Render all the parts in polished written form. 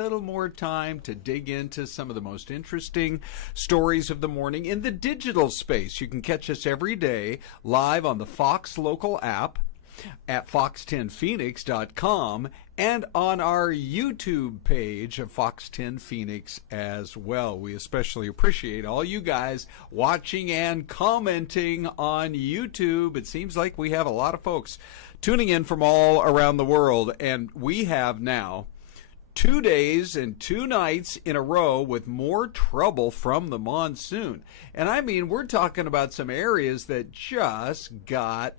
little more time to dig into some of the most interesting stories of the morning in the digital space. You can catch us every day live on the Fox local app at fox10phoenix.com and on our YouTube page of Fox 10 Phoenix as well. We especially appreciate all you guys watching and commenting on YouTube. It seems like we have a lot of folks tuning in from all around the world, and we have now 2 days and 2 nights in a row with more trouble from the monsoon. And I mean, we're talking about some areas that just got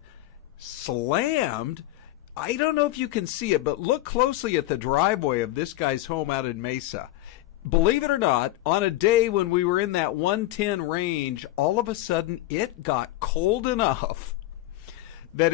slammed. I don't know if you can see it, but look closely at the driveway of this guy's home out in Mesa. Believe it or not, on a day when we were in that 110 range, all of a sudden it got cold enough that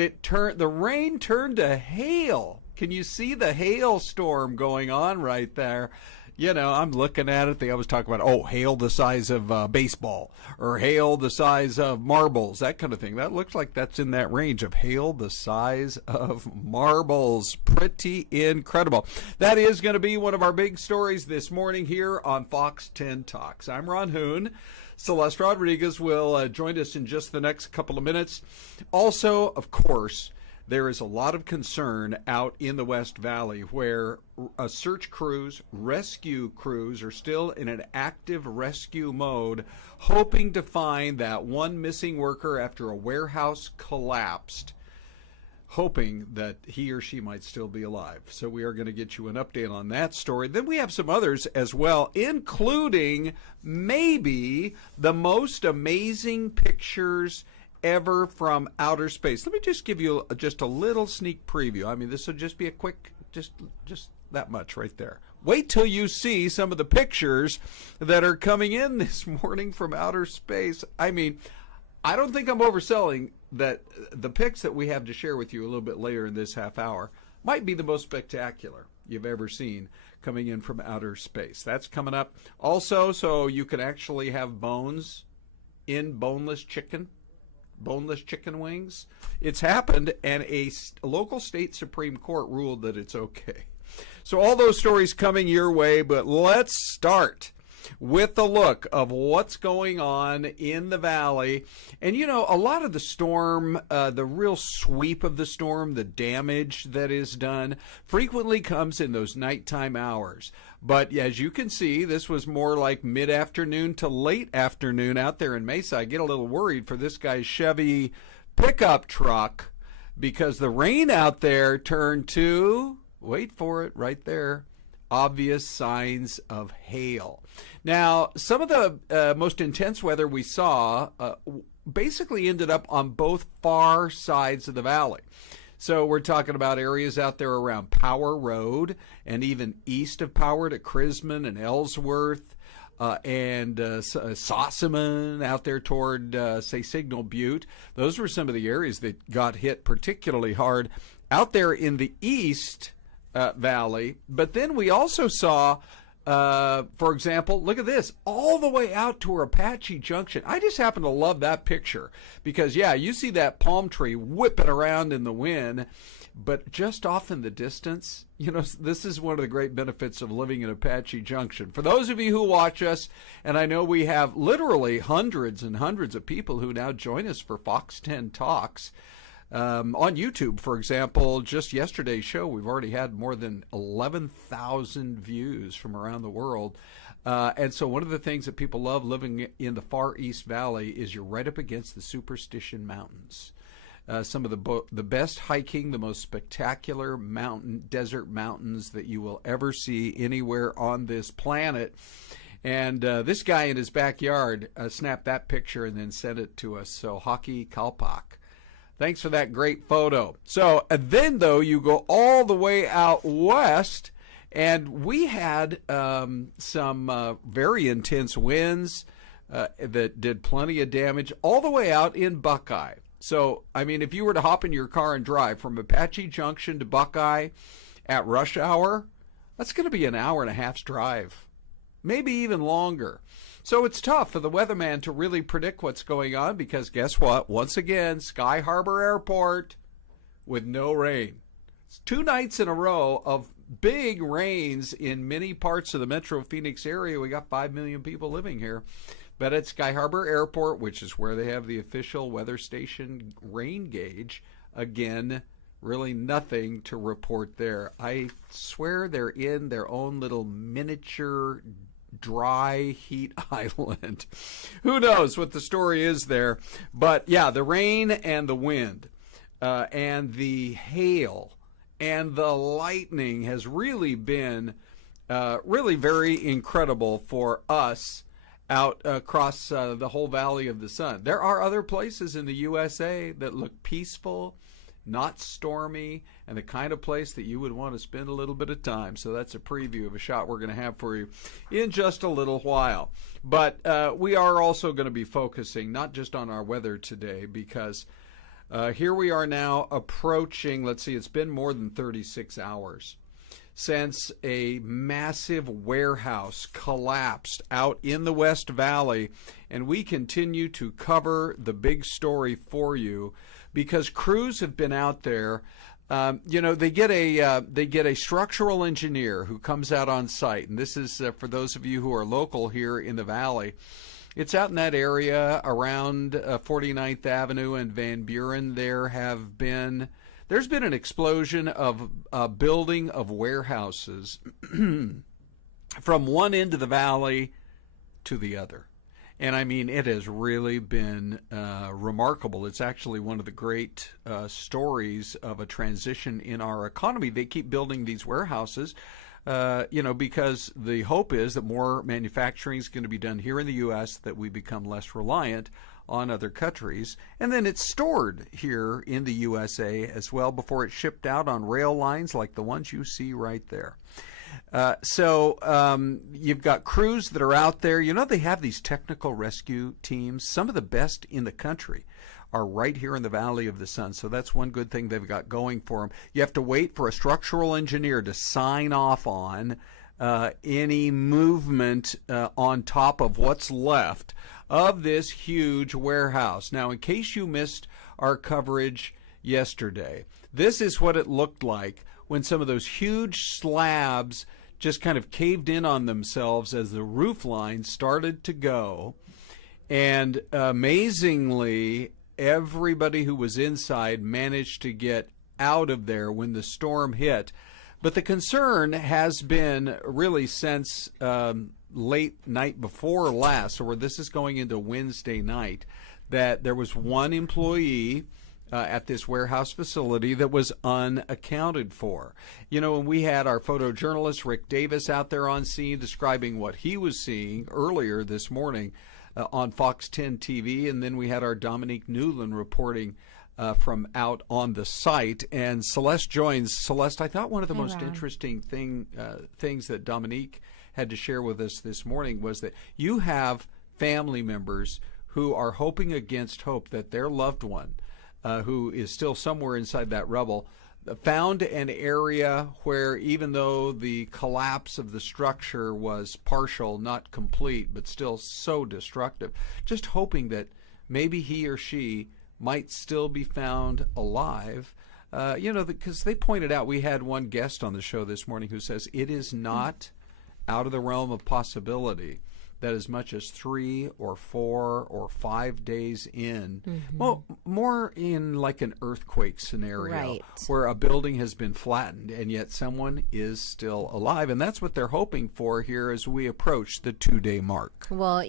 the rain turned to hail. Can you see the hailstorm going on right there? You know, I'm looking at it. They always talk about, hail the size of baseball or hail the size of marbles, that kind of thing. That looks like that's in that range of hail the size of marbles. Pretty incredible. That is going to be one of our big stories this morning here on Fox 10 Talks. I'm Ron Hoon. Syleste Rodriguez will join us in just the next couple of minutes. Also, of course, there is a lot of concern out in the West Valley where search crews, rescue crews are still in an active rescue mode, hoping to find that one missing worker after a warehouse collapsed, hoping that he or she might still be alive. So we are going to get you an update on that story. Then we have some others as well, including maybe the most amazing pictures ever from outer space. Let me just give you just a little sneak preview. I mean, this will just be a quick, just that much right there. Wait till you see some of the pictures that are coming in this morning from outer space. I mean, I don't think I'm overselling that the pics that we have to share with you a little bit later in this half hour might be the most spectacular you've ever seen coming in from outer space. That's coming up. Also, so you can actually have bones in boneless chicken wings. It's happened, and a local state Supreme Court ruled that it's okay. So all those stories coming your way, but let's start with a look of what's going on in the valley. And you know, a lot of the storm, the real sweep of the storm, the damage that is done frequently comes in those nighttime hours. But as you can see, this was more like mid-afternoon to late afternoon out there in Mesa. I get a little worried for this guy's Chevy pickup truck because the rain out there turned to, wait for it right there, obvious signs of hail. Now, some of the most intense weather we saw basically ended up on both far sides of the valley. So we're talking about areas out there around Power Road and even east of Power to Crisman and Ellsworth and Sossaman out there toward, say, Signal Butte. Those were some of the areas that got hit particularly hard out there in the east valley. But then we also saw, for example, look at this, all the way out to Apache Junction. I just happen to love that picture because, yeah, you see that palm tree whipping around in the wind, but just off in the distance, you know, this is one of the great benefits of living in Apache Junction. For those of you who watch us, and I know we have literally hundreds and hundreds of people who now join us for Fox 10 Talks, on YouTube, for example, just yesterday's show, we've already had more than 11,000 views from around the world. And so one of the things that people love living in the far East Valley is you're right up against the Superstition Mountains. Some of the best hiking, the most spectacular desert mountains that you will ever see anywhere on this planet. And this guy in his backyard snapped that picture and then sent it to us. So Hockey Kalpak, thanks for that great photo. So then, though, you go all the way out west, and we had some very intense winds that did plenty of damage all the way out in Buckeye. So, I mean, if you were to hop in your car and drive from Apache Junction to Buckeye at rush hour, that's going to be an hour and a half's drive, maybe even longer. So it's tough for the weatherman to really predict what's going on because guess what? Once again, Sky Harbor Airport with no rain. It's 2 nights in a row of big rains in many parts of the Metro Phoenix area. We got 5 million people living here. But at Sky Harbor Airport, which is where they have the official weather station rain gauge, again, really nothing to report there. I swear they're in their own little miniature dry heat island. Who knows what the story is there? But yeah, the rain and the wind and the hail and the lightning has really been really very incredible for us out across the whole Valley of the Sun. There are other places in the USA that look peaceful, not stormy, and the kind of place that you would want to spend a little bit of time. So that's a preview of a shot we're going to have for you in just a little while. But we are also going to be focusing not just on our weather today, because here we are now approaching, let's see, it's been more than 36 hours since a massive warehouse collapsed out in the West Valley, and we continue to cover the big story for you because crews have been out there. They get a structural engineer who comes out on site, and this is for those of you who are local here in the Valley. It's out in that area around 49th Avenue and Van Buren. There's been an explosion of building of warehouses from one end of the valley to the other. And I mean, it has really been remarkable. It's actually one of the great stories of a transition in our economy. They keep building these warehouses, because the hope is that more manufacturing is going to be done here in the U.S., that we become less reliant on other countries, and then it's stored here in the USA as well before it's shipped out on rail lines like the ones you see right there. So you've got crews that are out there. They have these technical rescue teams. Some of the best in the country are right here in the Valley of the Sun. So that's one good thing they've got going for them. You have to wait for a structural engineer to sign off on any movement on top of what's left of this huge warehouse. Now, in case you missed our coverage yesterday, this is what it looked like when some of those huge slabs just kind of caved in on themselves as the roof line started to go. And amazingly, everybody who was inside managed to get out of there when the storm hit. But the concern has been really since late night before last, or this is going into Wednesday night, that there was one employee at this warehouse facility that was unaccounted for. And we had our photojournalist Rick Davis out there on scene describing what he was seeing earlier this morning on Fox 10 TV, and then we had our Dominique Newland reporting from out on the site, and Celeste joins. Celeste, I thought one of the most interesting things that Dominique had to share with us this morning was that you have family members who are hoping against hope that their loved one, who is still somewhere inside that rubble, found an area where, even though the collapse of the structure was partial, not complete, but still so destructive, just hoping that maybe he or she might still be found alive. Because they pointed out, we had one guest on the show this morning who says it is not out of the realm of possibility that as much as 3 or 4 or 5 days in, well, more in like an earthquake scenario, where a building has been flattened and yet someone is still alive. And that's what they're hoping for here as we approach the 2-day mark. Well,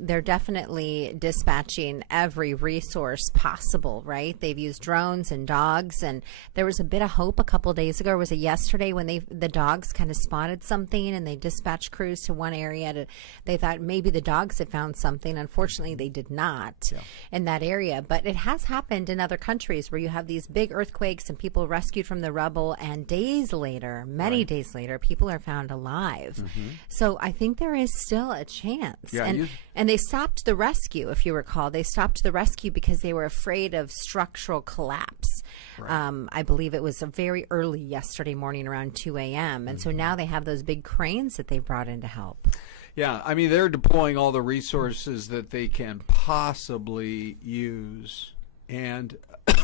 they're definitely dispatching every resource possible, right? They've used drones and dogs, and there was a bit of hope a couple of days ago, or was it yesterday, when the dogs kind of spotted something and they dispatched crews to one area they thought maybe the dogs had found something. Unfortunately, they did not in that area. But it has happened in other countries where you have these big earthquakes and people rescued from the rubble, and days later, many days later, people are found alive. So I think there is still a chance. And they stopped the rescue, if you recall. They stopped the rescue because they were afraid of structural collapse. I believe it was very early yesterday morning, around 2 a.m. And so now they have those big cranes that they brought in to help. Yeah, I mean, they're deploying all the resources that they can possibly use. And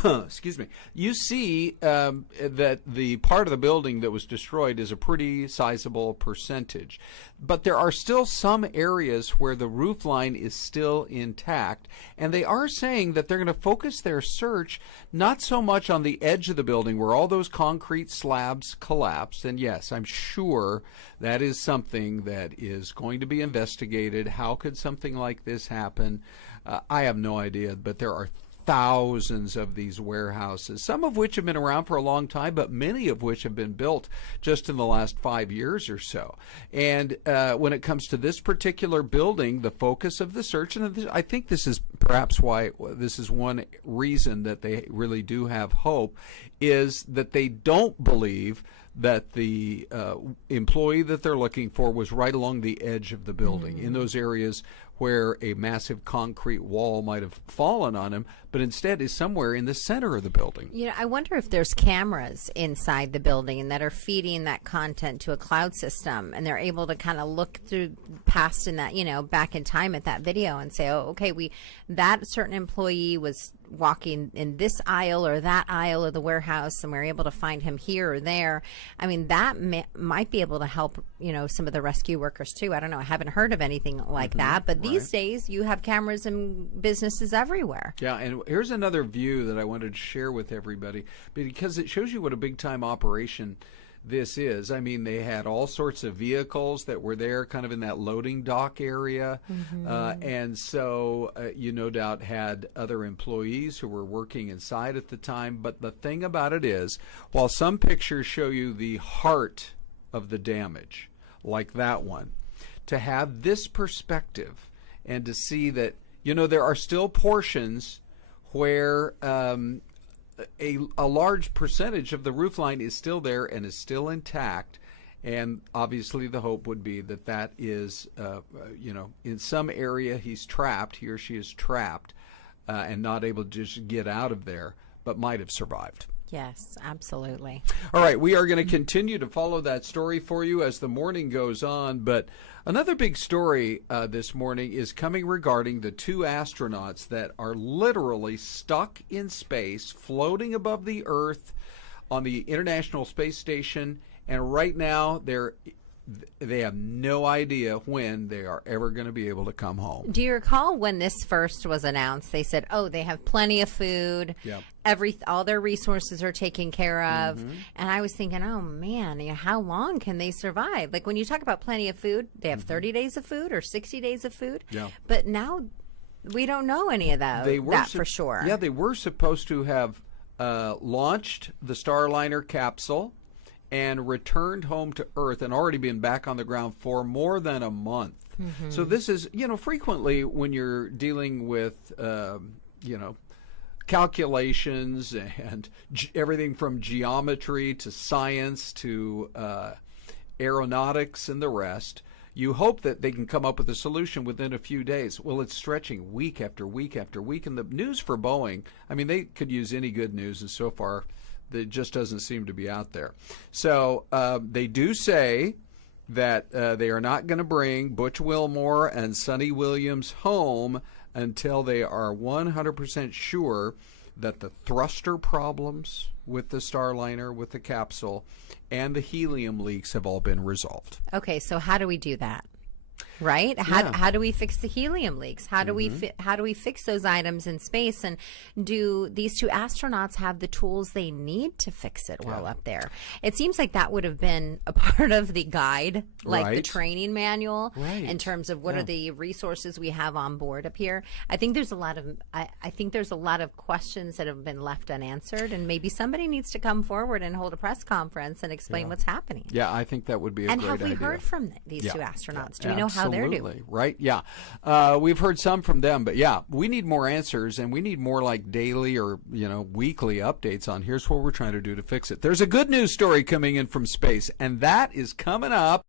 excuse me, you see that the part of the building that was destroyed is a pretty sizable percentage. But there are still some areas where the roof line is still intact, and they are saying that they're going to focus their search not so much on the edge of the building where all those concrete slabs collapsed. And yes, I'm sure that is something that is going to be investigated. How could something like this happen? I have no idea, but there are thousands of these warehouses, some of which have been around for a long time, but many of which have been built just in the last 5 years or so. And when it comes to this particular building, the focus of the search, and I think this is perhaps why this is one reason that they really do have hope, is that they don't believe that the employee that they're looking for was right along the edge of the building, in those areas where a massive concrete wall might have fallen on him, but instead is somewhere in the center of the building. You know, I wonder if there's cameras inside the building and that are feeding that content to a cloud system, and they're able to kind of look through past in that, you know, back in time at that video and say, oh, okay, that certain employee was walking in this aisle or that aisle of the warehouse, and we're able to find him here or there. I mean, that might be able to help, you know, some of the rescue workers too. I don't know. I haven't heard of anything like that, but these days you have cameras in businesses everywhere. Yeah, and here's another view that I wanted to share with everybody, because it shows you what a big-time operation this is. I mean, they had all sorts of vehicles that were there kind of in that loading dock area. And so you no doubt had other employees who were working inside at the time. But the thing about it is, while some pictures show you the heart of the damage, like that one, to have this perspective and to see that, you know, there are still portions where a large percentage of the roof line is still there and is still intact. And obviously the hope would be that that is, you know, in some area he's trapped, he or she is trapped and not able to just get out of there, but might have survived. Yes, absolutely. All right, we are going to continue to follow that story for you as the morning goes on. But another big story this morning is coming regarding the 2 astronauts that are literally stuck in space, floating above the Earth on the International Space Station. And right now, they have no idea when they are ever going to be able to come home. Do you recall when this first was announced? They said, oh, they have plenty of food. Yep. All their resources are taken care of. And I was thinking, oh, man, you know, how long can they survive? Like when you talk about plenty of food, they have 30 days of food or 60 days of food. Yeah. But now we don't know any of that for sure. Yeah, they were supposed to have launched the Starliner capsule and returned home to Earth and already been back on the ground for more than a month. So this is, you know, frequently when you're dealing with, you know, calculations and everything from geometry to science to aeronautics and the rest, you hope that they can come up with a solution within a few days. Well, it's stretching week after week after week. And the news for Boeing, I mean, they could use any good news, and so far that just doesn't seem to be out there. So they do say that they are not going to bring Butch Wilmore and Sonny Williams home until they are 100% sure that the thruster problems with the Starliner, with the capsule, and the helium leaks have all been resolved. Okay, so how do we do that? Right? How do we fix the helium leaks? How do we fix those items in space? And do these 2 astronauts have the tools they need to fix it while up there? It seems like that would have been a part of the guide, like the training manual, in terms of what are the resources we have on board up here. I think there's a lot of questions that have been left unanswered, and maybe somebody needs to come forward and hold a press conference and explain what's happening. Yeah, I think that would be a great idea. And have we heard from these 2 astronauts? Do we know how they're doing? Right? Yeah. We've heard some from them, but yeah, we need more answers, and we need more like daily or, you know, weekly updates on here's what we're trying to do to fix it. There's a good news story coming in from space, and that is coming up.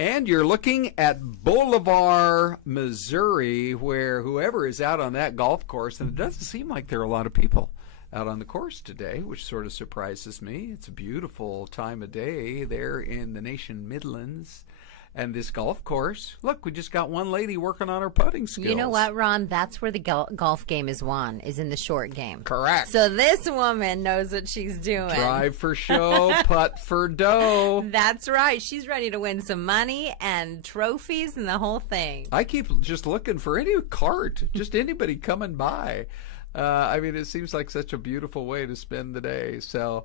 And you're looking at Bolivar, Missouri, where whoever is out on that golf course, and it doesn't seem like there are a lot of people out on the course today, which sort of surprises me. It's a beautiful time of day there in the nation Midlands. And this golf course, look, we just got one lady working on her putting skills. You know what, Ron? That's where the golf game is won, is in the short game. Correct. So this woman knows what she's doing. Drive for show, putt for dough. That's right. She's ready to win some money and trophies and the whole thing. I keep just looking for any cart, just anybody coming by. I mean, it seems like such a beautiful way to spend the day. So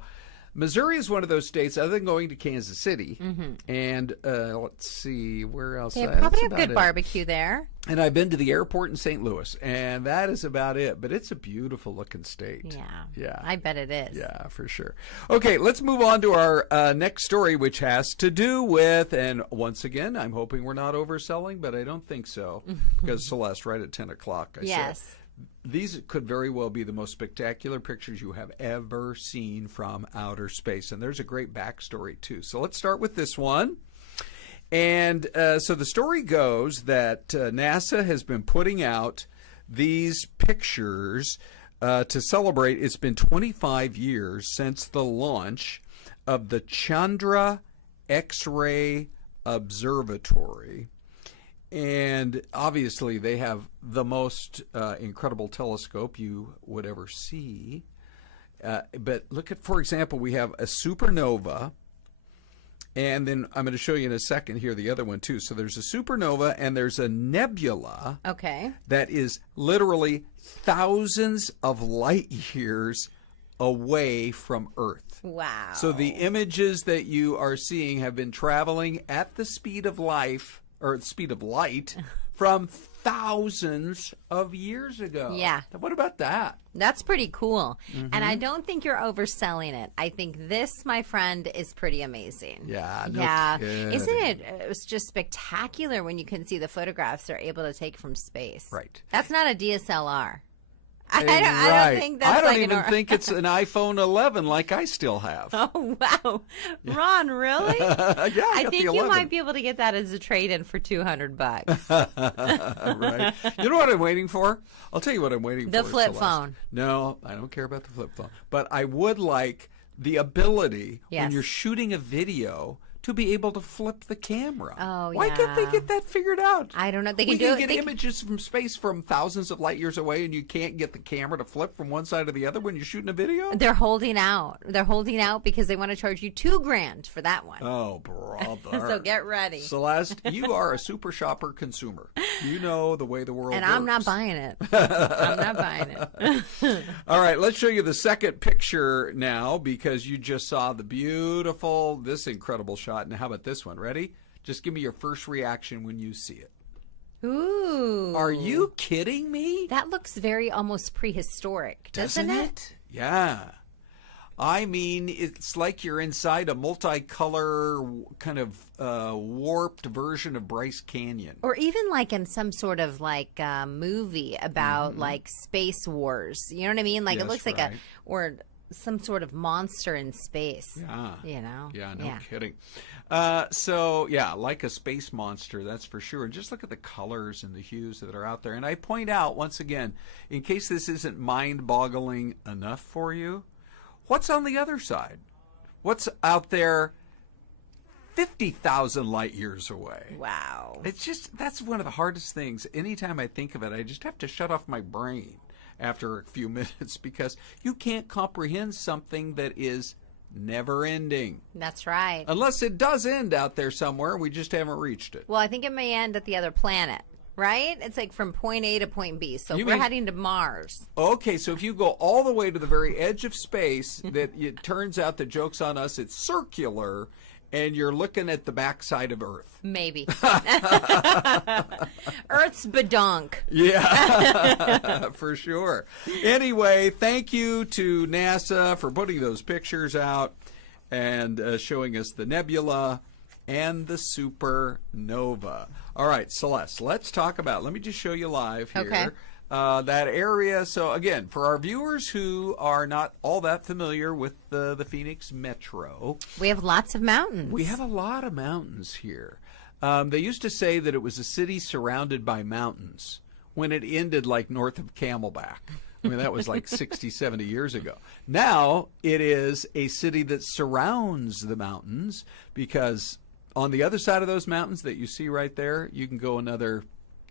Missouri is one of those states, other than going to Kansas City, and let's see, where else? They probably have good barbecue there. And I've been to the airport in St. Louis, and that is about it. But it's a beautiful-looking state. Yeah. I bet it is. Yeah, for sure. Okay, let's move on to our next story, which has to do with, and once again, I'm hoping we're not overselling, but I don't think so, because Celeste, right at 10 o'clock, I said. These could very well be the most spectacular pictures you have ever seen from outer space. And there's a great backstory, too. So let's start with this one. And so the story goes that NASA has been putting out these pictures to celebrate. It's been 25 years since the launch of the Chandra X-ray Observatory. And obviously, they have the most incredible telescope you would ever see. But look at, for example, we have a supernova. And then I'm going to show you in a second here the other one, too. So there's a supernova and there's a nebula. Okay. That is literally thousands of light years away from Earth. Wow. So the images that you are seeing have been traveling at the speed of light from thousands of years ago. Yeah. What about that? That's pretty cool. And I don't think you're overselling it. I think this, my friend, is pretty amazing. Yeah. Kidding. Isn't it? It was just spectacular when you can see the photographs they're able to take from space. Right. That's not a DSLR. I don't think that's I don't like even think it's an iPhone 11 like I still have. Oh, wow. Ron, really? Yeah, I think you might be able to get that as a trade-in for $200. Right. You know what I'm waiting for? I'll tell you what I'm waiting for. The flip Celeste. phone. No, I don't care about the flip phone. But I would like the ability when you're shooting a video to be able to flip the camera. Oh, Why can't they get that figured out? I don't know. We can get images from space from thousands of light years away, and you can't get the camera to flip from one side to the other when you're shooting a video? They're holding out. They're holding out because they want to charge you $2,000 for that one. Oh, brother. So get ready. Celeste, you are a super shopper consumer. You know the way the world works. And I'm not buying it. I'm not buying it. All right, let's show you the second picture now because you just saw the beautiful, this incredible shot. Now, how about this one? Ready? Just give me your first reaction when you see it. Ooh. Are you kidding me? That looks very almost prehistoric, doesn't it? Yeah. I mean, it's like you're inside a multicolor kind of warped version of Bryce Canyon. Or even like in some sort of like movie about like space wars. You know what I mean? Like it looks like or some sort of monster in space. Yeah. You know? Yeah, no kidding. So, yeah, like a space monster, that's for sure. And just look at the colors and the hues that are out there. And I point out, once again, in case this isn't mind-boggling enough for you, what's on the other side? What's out there 50,000 light years away? Wow. It's just, that's one of the hardest things. Anytime I think of it, I just have to shut off my brain after a few minutes because you can't comprehend something that is never ending. That's right. Unless it does end out there somewhere, we just haven't reached it. Well, I think it may end at the other planet, right? It's like from point A to point B. So You we're mean- heading to Mars. Okay, so if you go all the way to the very edge of space, that it turns out the joke's on us, it's circular, and you're looking at the backside of Earth. Maybe. Earth's badonk. Yeah, for sure. Anyway, thank you to NASA for putting those pictures out and showing us the nebula and the supernova. All right, Celeste, let's talk about, let me just show you live here. Okay. That area. So again, for our viewers who are not all that familiar with the Phoenix Metro, We have lots of mountains. we have a lot of mountains here. They used to say that it was a city surrounded by mountains when it ended like north of Camelback. I mean, that was like 60, 70 years ago. Now it is a city that surrounds the mountains, because on the other side of those mountains that you see right there, you can go another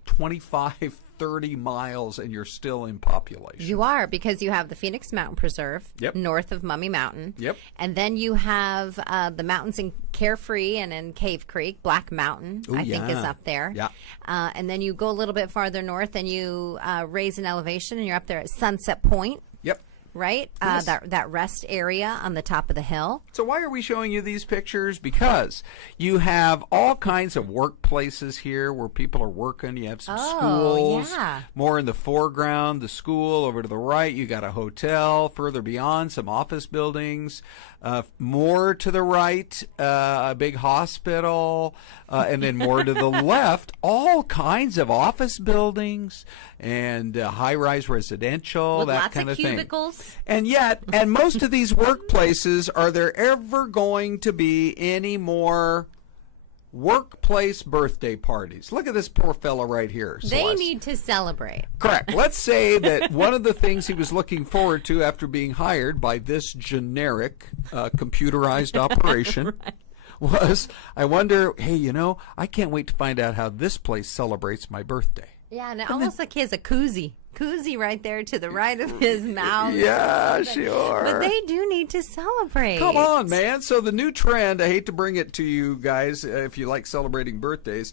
25, 30 miles and you're still in population. You are, because you have the Phoenix Mountain Preserve Yep. north of Mummy Mountain. Yep. And then you have the mountains in Carefree and in Cave Creek. Black Mountain, Ooh, I think, is yeah. up there. Yeah. And then you go a little bit farther north and you raise an elevation and you're up there at Sunset Point, Yep. right? Yes. That rest area on the top of the hill. So why are we showing you these pictures? Because you have all kinds of workplaces here where people are working. You have some schools, yeah. more in the foreground, the school. Over to the right, you got a hotel. Further beyond, some office buildings. More to the right, a big hospital. And then more to the left, all kinds of office buildings and high-rise residential, With that lots kind of of thing. cubicles. And yet, and most of these workplaces, are there ever going to be any more workplace birthday parties? Look at this poor fellow right here, They Celeste. need to celebrate. Correct. Let's say that one of the things he was looking forward to after being hired by this generic computerized operation was, I wonder, hey, you know, I can't wait to find out how this place celebrates my birthday. Yeah, and almost like he has a koozie right there to the right of his mouth. Yeah, sure. But they do need to celebrate. Come on, man. So the new trend, I hate to bring it to you guys if you like celebrating birthdays,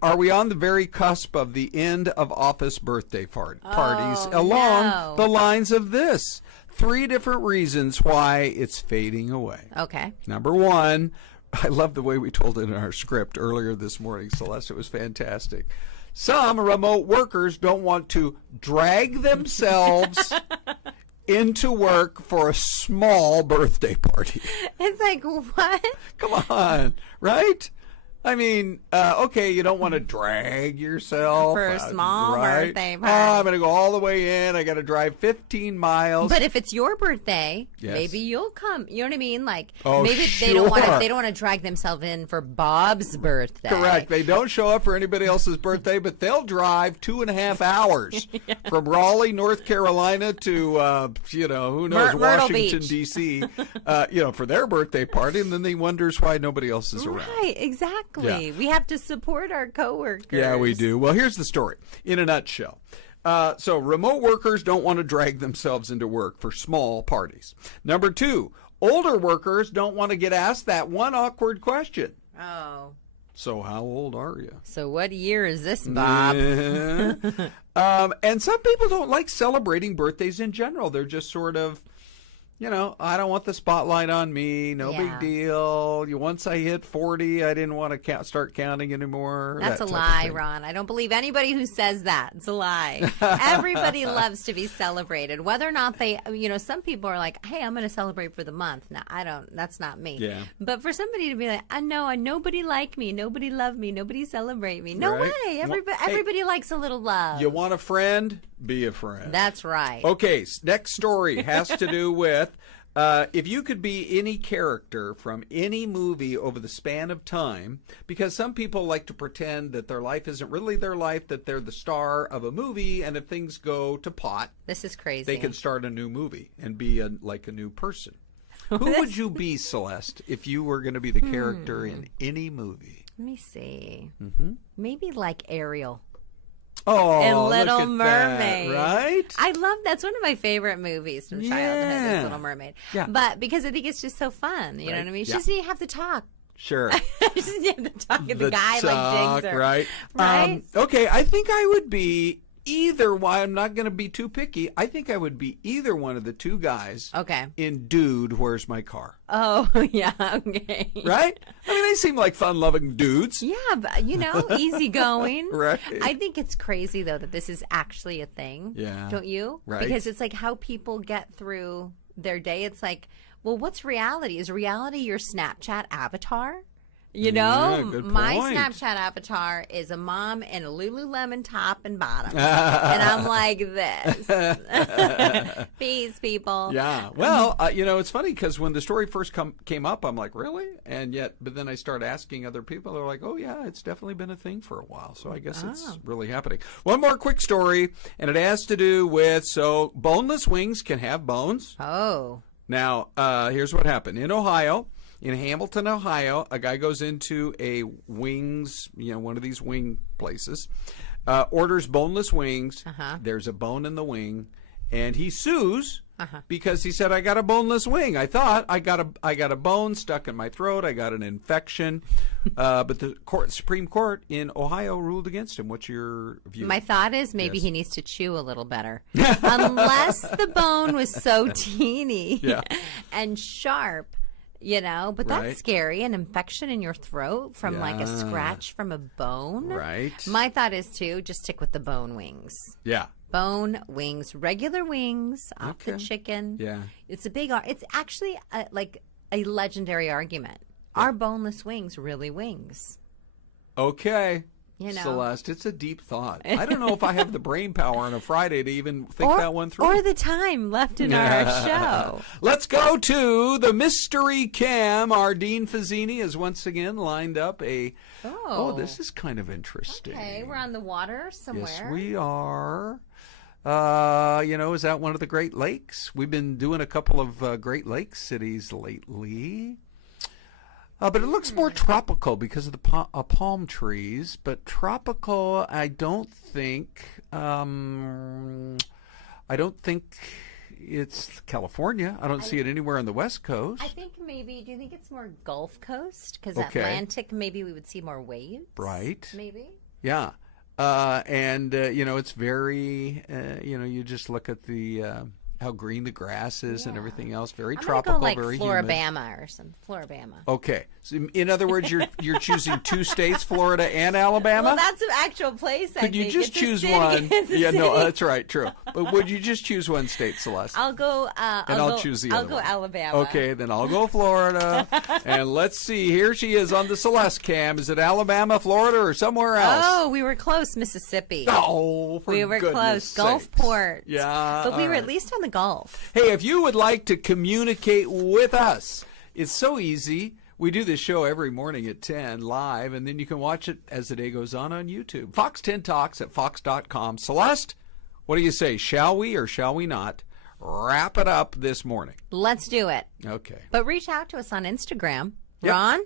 are we on the very cusp of the end of office birthday parties along the lines of this? 3 different reasons why it's fading away. Okay. Number 1, I love the way we told it in our script earlier this morning, Celeste. It was fantastic. Some remote workers don't want to drag themselves into work for a small birthday party. It's like, what? Come on, right? I mean, okay, you don't want to drag yourself For a small right? birthday Oh, party. I'm going to go all the way in. I got to drive 15 miles. But if it's your birthday, Yes. maybe you'll come. You know what I mean? Like, Oh, maybe sure. they don't want to drag themselves in for Bob's birthday. Correct. They don't show up for anybody else's birthday, but they'll drive 2.5 hours from Raleigh, North Carolina to, who knows, Myrtle Washington, Beach. D.C., for their birthday party, and then they wonders why nobody else is around. Right, exactly. Yeah. We have to support our coworkers. Yeah, we do. Well, here's the story in a nutshell. So remote workers don't want to drag themselves into work for small parties. Number 2, older workers don't want to get asked that one awkward question. Oh. So how old are you? So what year is this, Bob? And some people don't like celebrating birthdays in general. They're just sort of, I don't want the spotlight on me. No Yeah. big deal. Once I hit 40, I didn't want to start counting anymore. That's that a type of lie, thing. Ron. I don't believe anybody who says that. It's a lie. Everybody loves to be celebrated. Whether or not they, some people are like, hey, I'm going to celebrate for the month. Now, that's not me. Yeah. But for somebody to be like, I know, nobody like me, nobody love me, nobody celebrate me. No Right. way. Well, Everybody likes a little love. You want a friend? Be a friend. That's right. Okay, next story has to do with if you could be any character from any movie over the span of time, because some people like to pretend that their life isn't really their life, that they're the star of a movie, and if things go to pot, This is crazy. they can start a new movie and be like a new person. Who would you be, Celeste, if you were going to be the character in any movie? Let me see. Mm-hmm. Maybe like Ariel. Oh, And look Little at Mermaid. that, right? I love that's one of my favorite movies from childhood, Yeah. is Little Mermaid. Yeah. But because I think it's just so fun, you know Right. what I mean? She Yeah. doesn't even have to talk. Sure. She doesn't have to talk, and the guy like digs her. Right. Right? Okay, I think I would be either one. I'm not going to be too picky. I think I would be either one of the two guys Okay. in Dude, Where's My Car? Oh, yeah, okay. Right? I mean, they seem like fun-loving dudes. Yeah, but, easygoing. Right. I think it's crazy, though, that this is actually a thing. Yeah. Don't you? Right. Because it's like how people get through their day. It's like, well, what's reality? Is reality your Snapchat avatar? You know, Yeah, good my point. Snapchat avatar is a mom in a Lululemon top and bottoms. And I'm like this. Peace, people. Yeah. Well, it's funny because when the story first came up, I'm like, really? But then I start asking other people. They're like, oh, yeah, it's definitely been a thing for a while. So I guess it's really happening. One more quick story, and it has to do with, boneless wings can have bones. Oh. Now, here's what happened. In Ohio, in Hamilton, Ohio, a guy goes into a wings, one of these wing places, orders boneless wings. There's a bone in the wing, and he sues because he said, I got a boneless wing. I thought I got a bone stuck in my throat. I got an infection. But the Supreme Court in Ohio ruled against him. What's your view? My thought is maybe he needs to chew a little better. Unless the bone was so teeny and sharp. But that's scary. An infection in your throat from like a scratch from a bone. Right. My thought is just stick with the bone wings. Yeah. Bone wings, regular wings off the chicken. Yeah. It's it's actually like a legendary argument. Are boneless wings really wings? Okay. Celeste, it's a deep thought. I don't know if I have the brain power on a Friday to even think that one through. Or the time left in our show. Let's go to the mystery cam. Our Dean Fazzini is once again lined up this is kind of interesting. Okay, we're on the water somewhere. Yes, we are. Is that one of the Great Lakes? We've been doing a couple of Great Lakes cities lately. But it looks more tropical because of the palm trees. But tropical, I don't think it's California. I don't see it anywhere on the West Coast. I think maybe. Do you think it's more Gulf Coast? Because Atlantic, maybe we would see more waves. Right. Maybe. Yeah. It's very. You just look at the. How green the grass is and everything else. Very tropical, go like very Floribama humid. or some Floribama. Okay. So in other words, you're choosing two states, Florida and Alabama? Well, that's an actual place, Could you just choose one? Yeah, no, that's right, true. But would you just choose one state, Celeste? I'll go I'll choose the other I'll go one. Alabama. Okay, then I'll go Florida. And let's see. Here she is on the Celeste cam. Is it Alabama, Florida, or somewhere else? Oh, we were close. Mississippi. Oh, for we were goodness close. sakes. Gulfport. Yeah. But we were at least on the Gulf. Hey, if you would like to communicate with us, it's so easy. We do this show every morning at 10 live, and then you can watch it as the day goes on YouTube. Fox 10 Talks at fox.com. Celeste, what do you say? Shall we or shall we not wrap it up this morning? Let's do it. Okay. But reach out to us on Instagram. Yep. Ron?